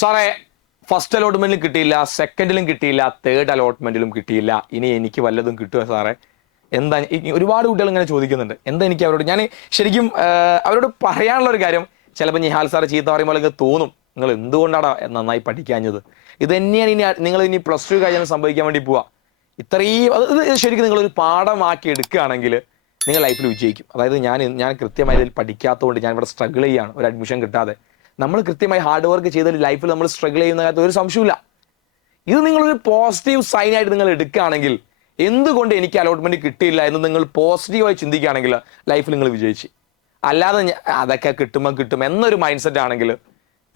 സാറേ ഫസ്റ്റ് അലോട്ട്മെന്റിലും കിട്ടിയില്ല, സെക്കൻഡിലും കിട്ടിയില്ല, തേർഡ് അലോട്ട്മെന്റിലും കിട്ടിയില്ല, ഇനി എനിക്ക് വല്ലതും കിട്ടുമോ സാറേ? എന്താ ഒരുപാട് കുട്ടികൾ ഇങ്ങനെ ചോദിക്കുന്നുണ്ട്. എന്താ എനിക്ക് അവരോട് ഞാൻ ശരിക്കും അവരോട് പറയാനുള്ള ഒരു കാര്യം, ചിലപ്പോൾ നിഹാൽ സാറ് ചീത്ത പറയുമ്പോൾ നിങ്ങൾക്ക് തോന്നും നിങ്ങൾ എന്തുകൊണ്ടാണ് നന്നായി പഠിക്കാഞ്ഞത്. ഇത് തന്നെയാണ് ഇനി നിങ്ങൾ ഇനി പ്ലസ് ടു കഴിഞ്ഞാൽ സംഭവിക്കാൻ വേണ്ടി പോവാ. ഇത്രയും ഇത് ശരിക്കും നിങ്ങളൊരു പാഠമാക്കി എടുക്കുകയാണെങ്കിൽ നിങ്ങൾ ലൈഫിൽ വിജയിക്കും. അതായത് ഞാൻ കൃത്യമായി ഇതിൽ പഠിക്കാത്തതുകൊണ്ട് ഞാൻ ഇവിടെ സ്ട്രഗിൾ ചെയ്യാണ് ഒരു അഡ്മിഷൻ കിട്ടാതെ. നമ്മൾ കൃത്യമായി ഹാർഡ് വർക്ക് ചെയ്ത ലൈഫിൽ നമ്മൾ സ്ട്രഗിൾ ചെയ്യുന്ന കാര്യത്തിൽ ഒരു സംശയമില്ല. ഇത് നിങ്ങളൊരു പോസിറ്റീവ് സൈൻ ആയിട്ട് നിങ്ങൾ എടുക്കുകയാണെങ്കിൽ, എന്തുകൊണ്ട് എനിക്ക് അലോട്ട്മെന്റ് കിട്ടിയില്ല എന്ന് നിങ്ങൾ പോസിറ്റീവായി ചിന്തിക്കുകയാണെങ്കിൽ ലൈഫിൽ നിങ്ങൾ വിജയിച്ചു. അല്ലാതെ അതൊക്കെ കിട്ടും എന്നൊരു മൈൻഡ് സെറ്റ് ആണെങ്കിൽ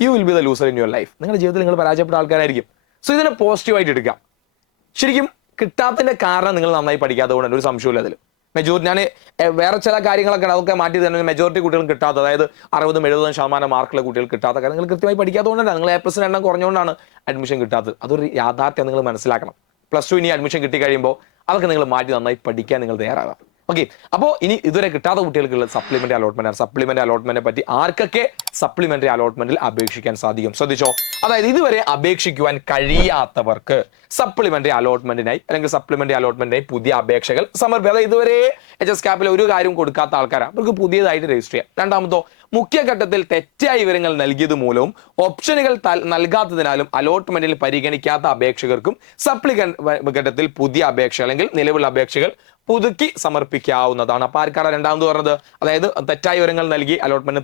you will be the loser in your life. നിങ്ങളുടെ ജീവിതത്തിൽ നിങ്ങൾ പരാജയപ്പെട്ട ആൾക്കാരായിരിക്കും. സോ ഇതിനെ പോസിറ്റീവായിട്ട് എടുക്കാം. ശരിക്കും കിട്ടാത്തതിന്റെ കാരണം നിങ്ങൾ നന്നായി പഠിക്കാത്തതുകൊണ്ട് ഒരു സംശയമില്ല അതിൽ. മെജോറിറ്റി ഞാൻ വേറെ ചില കാര്യങ്ങളൊക്കെ അതൊക്കെ മാറ്റി തന്നെ മെജോറിറ്റി കുട്ടികളും കിട്ടാത്ത, അതായത് 60-70% മാർക്കുള്ള കുട്ടികൾ കിട്ടാത്ത കാര്യം നിങ്ങൾ കൃത്യമായി പഠിക്കാത്തതുകൊണ്ടാണ്. നിങ്ങൾ A+ എണ്ണം കുറഞ്ഞുകൊണ്ടാണ് അഡ്മിഷൻ കിട്ടാത്തത്. അതൊരു യാഥാർത്ഥ്യം നിങ്ങൾ മനസ്സിലാക്കണം. പ്ലസ് ടു ഇനി അഡ്മിഷൻ കിട്ടി കഴിയുമ്പോൾ അതൊക്കെ നിങ്ങൾ മാറ്റി നന്നായി പഠിക്കാൻ നിങ്ങൾ തയ്യാറാകാം. ഓക്കെ, അപ്പോൾ ഇനി ഇതുവരെ കിട്ടാത്ത കുട്ടികൾക്കുള്ള സപ്ലിമെന്ററി അലോട്ട്മെന്റ് ആണ്. സപ്ലിമെന്ററി അലോട്ട്മെന്റിനെ പറ്റി ആർക്കൊക്കെ സപ്ലിമെന്ററി അലോട്ട്മെന്റിൽ അപേക്ഷിക്കാൻ സാധിക്കും ശ്രദ്ധിച്ചോ. അതായത് ഇതുവരെ അപേക്ഷിക്കുവാൻ കഴിയാത്തവർക്ക് സപ്ലിമെന്ററി അലോട്ട്മെന്റിനായി അല്ലെങ്കിൽ സപ്ലിമെന്ററി അലോട്ട്മെന്റിനായി പുതിയ അപേക്ഷകൾ സമർപ്പിക്കുക. അതായത് ഇതുവരെ HSCAPൽ ഒരു കാര്യവും കൊടുക്കാത്ത ആൾക്കാരാണ്, അവർക്ക് പുതിയതായിട്ട് രജിസ്റ്റർ ചെയ്യാം. രണ്ടാമതോ, മുഖ്യഘട്ടത്തിൽ തെറ്റായ വിവരങ്ങൾ നൽകിയത് മൂലവും ഓപ്ഷനുകൾ നൽകാത്തതിനാലും അലോട്ട്മെന്റിൽ പരിഗണിക്കാത്ത അപേക്ഷകർക്കും ഘട്ടത്തിൽ പുതിയ അപേക്ഷ അല്ലെങ്കിൽ നിലവിലുള്ള അപേക്ഷകൾ പുതുക്കി സമർപ്പിക്കാവുന്നതാണ്. അപ്പൊ ആർക്കാണ് രണ്ടാമത് പറഞ്ഞത്? അതായത് തെറ്റായ വിവരങ്ങൾ നൽകി അലോട്ട്മെന്റ്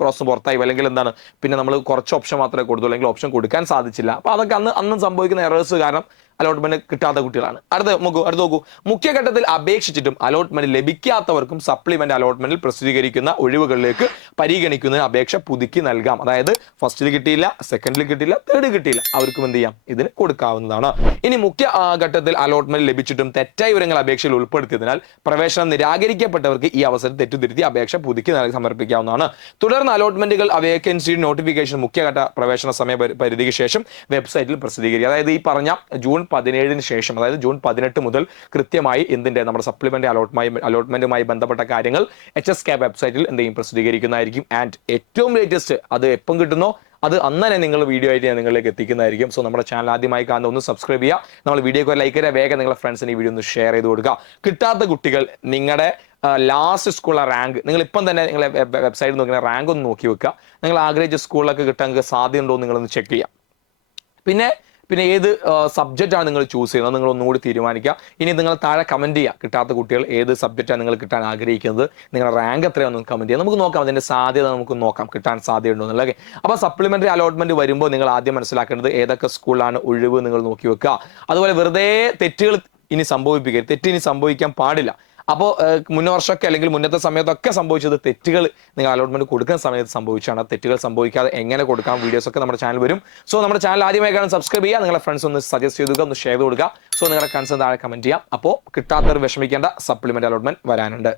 പ്രോസസ് പുറത്തായി, അല്ലെങ്കിൽ എന്താണ് പിന്നെ നമ്മൾ കുറച്ച് ഓപ്ഷൻ മാത്രമേ കൊടുത്തു, അല്ലെങ്കിൽ ഓപ്ഷൻ കൊടുക്കാൻ സാധിച്ചില്ല. അപ്പൊ അതൊക്കെ അന്നും സംഭവിക്കുന്ന എറേഴ്സ് കാരണം അലോട്ട്മെന്റ് കിട്ടാത്ത കുട്ടികളാണ്. അടുത്ത് നോക്കൂ, മുഖ്യഘട്ടത്തിൽ അപേക്ഷിച്ചിട്ടും അലോട്ട്മെന്റ് ലഭിക്കാത്തവർക്കും സപ്ലിമെന്റ് അലോട്ട്മെന്റിൽ പ്രസിദ്ധീകരിക്കുന്ന ഒഴിവുകളിലേക്ക് പരിഗണിക്കുന്നതിന് അപേക്ഷ പുതുക്കി നൽകാം. അതായത് ഫസ്റ്റിൽ കിട്ടിയില്ല, സെക്കൻഡിൽ കിട്ടിയില്ല, തേർഡ് കിട്ടിയില്ല, അവർക്കും എന്ത് ചെയ്യാം, ഇതിന് കൊടുക്കാവുന്നതാണ്. ഇനി മുഖ്യ ഘട്ടത്തിൽ അലോട്ട്മെന്റ് ലഭിച്ചിട്ടും തെറ്റായ വിവരങ്ങൾ അപേക്ഷയിൽ ഉൾപ്പെടുത്തിയതിനാൽ പ്രവേശനം നിരാകരിക്കപ്പെട്ടവർക്ക് ഈ അവസരം തെറ്റുതിരുത്തി അപേക്ഷ പുതുക്കി സമർപ്പിക്കാവുന്നതാണ്. തുടർന്ന് അലോട്ട്മെന്റുകൾ വേക്കൻസി നോട്ടിഫിക്കേഷൻ മുഖ്യഘട്ട പ്രവേശന സമയ പരിധിക്ക് ശേഷം വെബ്സൈറ്റിൽ പ്രസിദ്ധീകരിക്കുക. അതായത് ഈ പറഞ്ഞ ജൂൺ 17 ശേഷം, അതായത് ജൂൺ 18 മുതൽ കൃത്യമായി എന്തിന്റെ നമ്മുടെ സപ്ലിമെന്റ് അലോട്ട്മെന്റുമായി ബന്ധപ്പെട്ട കാര്യങ്ങൾ HSCAP വെബ്സൈറ്റിൽ എന്തെങ്കിലും പ്രസിദ്ധീകരിക്കുന്നതായിരിക്കും. ആൻഡ് ഏറ്റവും ലേറ്റസ്റ്റ് അത് എപ്പം കിട്ടുന്നോ അത് അന്ന് തന്നെ നിങ്ങൾ വീഡിയോ ആയിട്ട് ഞാൻ നിങ്ങളിലേക്ക് എത്തിക്കുന്നതായിരിക്കും. സോ നമ്മുടെ ചാനൽ ആദ്യമായി കാണുന്ന ഒന്ന് സബ്സ്ക്രൈബ് ചെയ്യുക, നമ്മൾ വീഡിയോക്ക് ലൈക്ക് ചെയ്യുക, വേഗം നിങ്ങളുടെ ഫ്രണ്ട്സിന് ഈ വീഡിയോ ഒന്ന് ഷെയർ ചെയ്ത് കൊടുക്കുക. കിട്ടാത്ത കുട്ടികൾ നിങ്ങളുടെ ലാസ്റ്റ് സ്കൂളിലെ റാങ്ക് നിങ്ങൾ ഇപ്പം തന്നെ നിങ്ങളെ വെബ്സൈറ്റിൽ നോക്കുന്ന റാങ്ക് ഒന്ന് നോക്കി വെക്കുക. നിങ്ങൾ ആഗ്രഹിച്ച സ്കൂളിലൊക്കെ കിട്ടാൻ സാധ്യതയുണ്ടോ എന്ന് നിങ്ങളൊന്ന് ചെക്ക് ചെയ്യാം. പിന്നെ ഏത് സബ്ജക്റ്റാണ് നിങ്ങൾ ചൂസ് ചെയ്യുന്നത് നിങ്ങൾ ഒന്നുകൂടി തീരുമാനിക്കുക. ഇനി നിങ്ങൾ താഴെ കമന്റ് ചെയ്യുക, കിട്ടാത്ത കുട്ടികൾ ഏത് സബ്ജക്റ്റാണ് നിങ്ങൾ കിട്ടാൻ ആഗ്രഹിക്കുന്നത്, നിങ്ങളുടെ റാങ്ക് എത്രയാണെന്ന് കമന്റ് ചെയ്യുക. നമുക്ക് നോക്കാം, അതിന്റെ സാധ്യത നമുക്ക് നോക്കാം, കിട്ടാൻ സാധ്യതയുണ്ടോ എന്നുള്ളത്. അപ്പോൾ സപ്ലിമെന്ററി അലോട്ട്മെന്റ് വരുമ്പോൾ നിങ്ങൾ ആദ്യം മനസ്സിലാക്കേണ്ടത് ഏതൊക്കെ സ്കൂളിലാണ് ഒഴിവ് നിങ്ങൾ നോക്കി വെക്കുക. അതുപോലെ വെറുതെ തെറ്റുകൾ ഇനി സംഭവിപ്പിക്കരുത്, തെറ്റ് ഇനി സംഭവിക്കാൻ പാടില്ല. അപ്പോൾ മുൻ വർഷമൊക്കെ അല്ലെങ്കിൽ മുന്നത്തെ സമയത്തൊക്കെ സംഭവിച്ചത് തെറ്റുകൾ നിങ്ങൾ അലോട്ട്മെന്റ് കൊടുക്കുന്ന സമയത്ത് സംഭവിച്ചാണ്. തെറ്റുകൾ സംഭവിക്കാതെ എങ്ങനെ കൊടുക്കാം വീഡിയോസ് ഒക്കെ നമ്മുടെ ചാനൽ വരും. സോ നമ്മുടെ ചാനൽ ആദ്യമായി കാണാൻ സബ്സ്ക്രൈബ് ചെയ്യുക, നിങ്ങളുടെ ഫ്രണ്ട്സ് ഒന്ന് സജസ്റ്റ് ചെയ്തുക, ഒന്ന് ഷെയർ ചെയ്ത് കൊടുക്കുക. സോ നിങ്ങളുടെ കൺസേൺ താഴെ കമന്റ് ചെയ്യാം. അപ്പോൾ കിട്ടാത്തവർ വിഷമിക്കേണ്ട, സപ്ലിമെന്റ് അലോട്ട്മെന്റ് വരാനുണ്ട്.